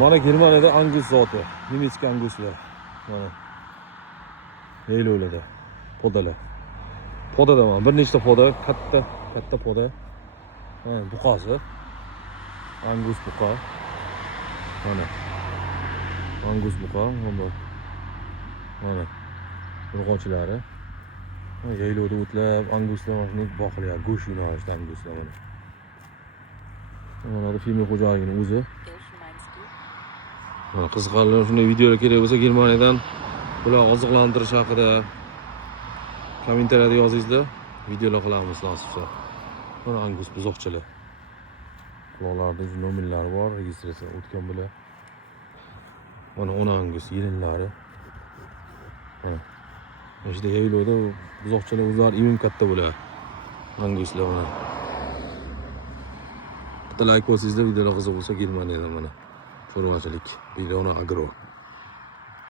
Mana Germaniyada Angus zoti. Nemetskiy Anguslar. Mana. Yaylovlarda. Podalar. Podada mana bir nechta poda, katta poda. Mana buqasi. Angus buqa. Mana. Angus buqa, mana. Urg'ochlari. Yaylovda o'tlab Anguslar boqilyapti. Go'sht yo'nalishida Anguslar mana. Mana bu filmning xo'jaligining o'zi. Mana qiziqarli shunday videolar kerak bo'lsa Germaniyadan bular oziqlantirish haqida kommentariyada yozingizlar. Videolar qilamiz nasib bo'lsa. Mana Angus buzoqchalar. Quloqlarda nomerlari bor, registratsiya o'tgan bular. Mana ona Angus yelinlari. Mana. Ishda yaylovda buzoqchalar o'zlari immun katta bo'ladi. Anguslar mana. Bitta like bosingizlar, videolar qiziq bo'lsa Germaniyadan mana. Chorvachilik, Bilona Agro.